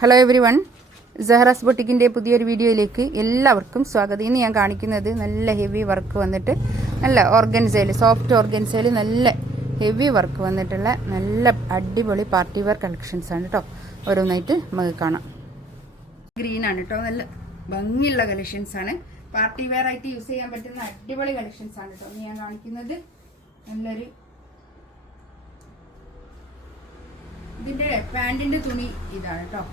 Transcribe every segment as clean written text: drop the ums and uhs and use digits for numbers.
Hello every one, സഹറാസ് ബൊട്ടിക്കിൻ്റെ പുതിയൊരു വീഡിയോയിലേക്ക് എല്ലാവർക്കും സ്വാഗതം. ഇന്ന് ഞാൻ കാണിക്കുന്നത് നല്ല ഹെവി വർക്ക് വന്നിട്ട് നല്ല ഓർഗൻസയിൽ, സോഫ്റ്റ് ഓർഗൻസയിൽ നല്ല ഹെവി വർക്ക് വന്നിട്ടുള്ള നല്ല അടിപൊളി പാർട്ടി വെയർ കളക്ഷൻസ് ആണ് കേട്ടോ. ഓരോന്നായിട്ട് നമുക്ക് കാണാം. ഗ്രീനാണ് കേട്ടോ, നല്ല ഭംഗിയുള്ള കളക്ഷൻസ് ആണ്. പാർട്ടി വെയർ ആയിട്ട് യൂസ് ചെയ്യാൻ പറ്റുന്ന അടിപൊളി കളക്ഷൻസ് ആണ് കേട്ടോ. ഇന്ന് ഞാൻ കാണിക്കുന്നത് നല്ലൊരു, ഇതിൻ്റെ പാൻറ്റിൻ്റെ തുണി ഇതാണ് കേട്ടോ.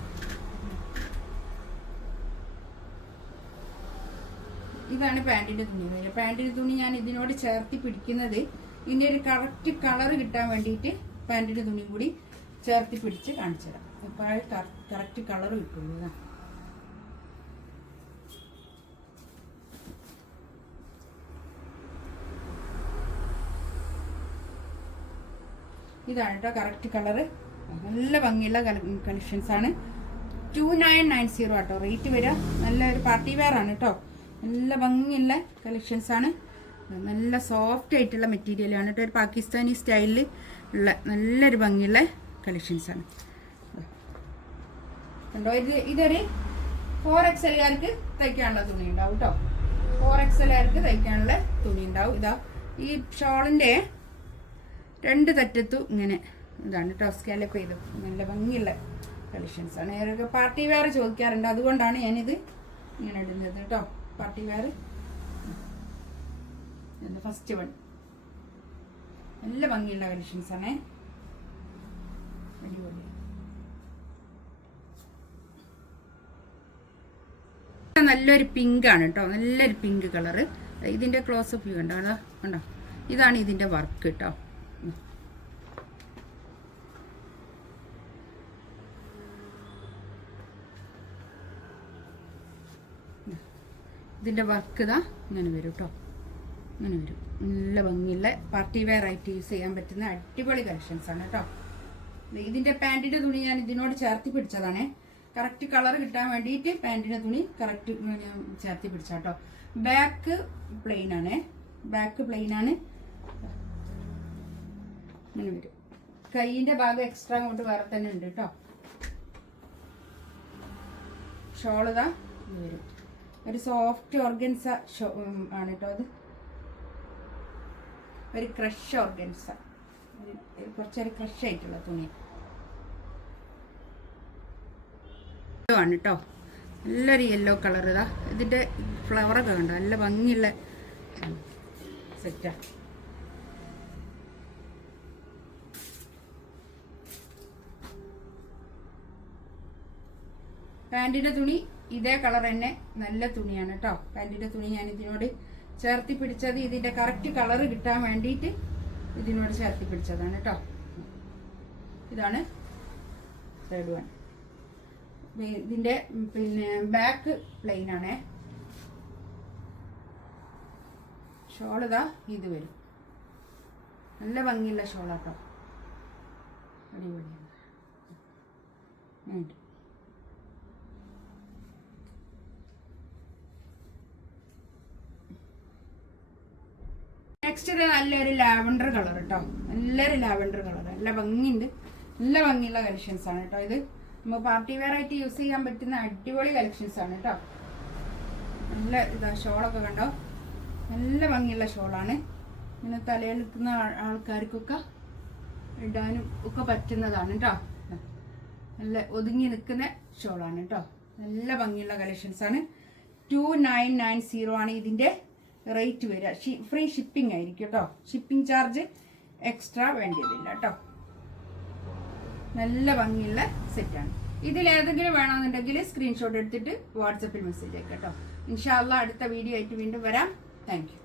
ഇതാണ് പാൻറ്റിൻ്റെ തുണി. പാൻറ്റിൻ്റെ തുണി ഞാൻ ഇതിനോട് ചേർത്തി പിടിക്കുന്നത് ഇതിൻ്റെ ഒരു കറക്റ്റ് കളർ കിട്ടാൻ വേണ്ടിയിട്ട് പാൻറ്റിൻ്റെ തുണിയും കൂടി ചേർത്തി പിടിച്ച് കാണിച്ചു തരാം. അപ്പോൾ കറക്റ്റ് കളർ കിട്ടുള്ളൂ. ഇതാണ് കേട്ടോ കറക്റ്റ് കളറ്. നല്ല ഭംഗിയുള്ള കളക്ഷൻസ് ആണ്. 2990 കേട്ടോ റേറ്റ് വരിക. നല്ലൊരു പാർട്ടി വെയർ ആണ് കേട്ടോ. നല്ല ഭംഗിയുള്ള കളക്ഷൻസ് ആണ്. നല്ല സോഫ്റ്റ് ആയിട്ടുള്ള മെറ്റീരിയലാണ് കേട്ടോ. ഒരു പാകിസ്ഥാനി സ്റ്റൈലിൽ ഉള്ള നല്ലൊരു ഭംഗിയുള്ള കളക്ഷൻസ് ആണ് കണ്ടോ. ഇതൊരു 4XLകാർക്ക് തയ്ക്കാനുള്ള തുണി ഉണ്ടാവും കേട്ടോ. 4XLകാർക്ക് തയ്ക്കാനുള്ള തുണി ഉണ്ടാവും. ഇതാ ഈ ഷോളിൻ്റെ രണ്ട് തറ്റത്തും ഇങ്ങനെ ഇതാണ് കേട്ടോ സ്കാലപ്പ് ചെയ്തു. നല്ല ഭംഗിയുള്ള കളക്ഷൻസ് ആണ്. ഏതൊക്കെ പാർട്ടി വെയർ ചോദിക്കാറുണ്ട്, അതുകൊണ്ടാണ് ഞാനിത് ഇങ്ങനെ ഇടുന്നത് കേട്ടോ. പാർട്ടി വെയർ ഫസ്റ്റ് വൺ നല്ല ഭംഗിയുള്ള കളക്ഷൻസ് ആണ്. അടിപൊളി. നല്ലൊരു പിങ്ക് ആണ് കേട്ടോ, നല്ലൊരു പിങ്ക് കളറ്. ഇതിൻ്റെ ക്ലോസപ്പ് വ്യൂ കണ്ടോ, അതാ കണ്ടോ. ഇതാണ് ഇതിൻ്റെ വർക്ക് കേട്ടോ. ഇതിൻ്റെ വർക്ക് ഇതാ ഇങ്ങനെ വരും കേട്ടോ. ഇങ്ങനെ വരും. നല്ല ഭംഗിയുള്ള പാർട്ടി വെയർ ആയിട്ട് യൂസ് ചെയ്യാൻ പറ്റുന്ന അടിപൊളി കളക്ഷൻസ് ആണ് കേട്ടോ. ഇതിൻ്റെ പാൻറ്റിൻ്റെ തുണി ഞാൻ ഇതിനോട് ചേർത്തി പിടിച്ചതാണ്. കറക്റ്റ് കളർ കിട്ടാൻ വേണ്ടിയിട്ട് പാൻറ്റിൻ്റെ തുണി കറക്റ്റ് ചേർത്തി പിടിച്ച കേട്ടോ. ബാക്ക് പ്ലെയിൻ ആണ്. ബാക്ക് പ്ലെയിൻ ആണ്. ഇങ്ങനെ വരും. കൈയിൻ്റെ ഭാഗം എക്സ്ട്രാ അങ്ങോട്ട് വേറെ തന്നെ ഉണ്ട് കേട്ടോ. ഷോൾ ഇതാ ഇത് വരും. ഒരു സോഫ്റ്റ് ഓർഗൻസ ആണ് കേട്ടോ. അത് ഒരു ക്രഷ് ഓർഗൻസ, കുറച്ചൊരു ക്രഷ് ആയിട്ടുള്ള തുണി ആണ് കേട്ടോ. നല്ലൊരു യെല്ലോ കളർ. ഇതാ ഇതിൻ്റെ ഫ്ലവറൊക്കെ കണ്ടോ, നല്ല ഭംഗിയുള്ള സെറ്റാണ്. പാൻറ്റിൻ്റെ തുണി ഇതേ കളർ തന്നെ നല്ല തുണിയാണ് കേട്ടോ. പാൻറ്റിൻ്റെ തുണി ഞാൻ ഇതിനോട് ചേർത്തി പിടിച്ചത് ഇതിൻ്റെ കറക്റ്റ് കളർ കിട്ടാൻ വേണ്ടിയിട്ട് ഇതിനോട് ചേർത്തി പിടിച്ചതാണ് കേട്ടോ. ഇതാണ് തേർഡ് വൺ. ഇതിൻ്റെ പിന്നെ ബാക്ക് പ്ലെയിൻ ആണേ. ഷോളിതാ ഇത് വരും. നല്ല ഭംഗിയുള്ള ഷോളാട്ടോ. അടിപൊളിയാണ്. നെക്സ്റ്റ് നല്ലൊരു ലാവൻഡർ കളർ കേട്ടോ. നല്ലൊരു ലാവൻഡർ കളർ, നല്ല ഭംഗിയുണ്ട്. നല്ല ഭംഗിയുള്ള കളക്ഷൻസ് ആണ് കേട്ടോ. ഇത് നമ്മൾ പാർട്ടി വെയർ ആയിട്ട് യൂസ് ചെയ്യാൻ പറ്റുന്ന അടിപൊളി കളക്ഷൻസ് ആണ് കേട്ടോ. നല്ല ഇതാ ഷോളൊക്കെ കണ്ടോ, നല്ല ഭംഗിയുള്ള ഷോളാണ്. ഇങ്ങനെ തലയിൽ നിൽക്കുന്ന ആൾക്കാർക്കൊക്കെ ഇടാനും ഒക്കെ പറ്റുന്നതാണ് കേട്ടോ. നല്ല ഒതുങ്ങി നിൽക്കുന്ന ഷോളാണ് കേട്ടോ. നല്ല ഭംഗിയുള്ള കളക്ഷൻസ് ആണ്. 2990 ആണ് ഇതിൻ്റെ റേറ്റ് വരിക. ഫ്രീ ഷിപ്പിംഗ് ആയിരിക്കും കേട്ടോ. ഷിപ്പിംഗ് ചാർജ് എക്സ്ട്രാ വേണ്ടിയതില്ല കേട്ടോ. നല്ല ഭംഗിയുള്ള സെറ്റാണ്. ഇതിലേതെങ്കിലും വേണമെന്നുണ്ടെങ്കിൽ സ്ക്രീൻഷോട്ട് എടുത്തിട്ട് വാട്സപ്പിൽ മെസ്സേജ് അയക്കാം കേട്ടോ. ഇൻഷാ അല്ലാഹ് അടുത്ത വീഡിയോ ആയിട്ട് വീണ്ടും വരാം. Thank you.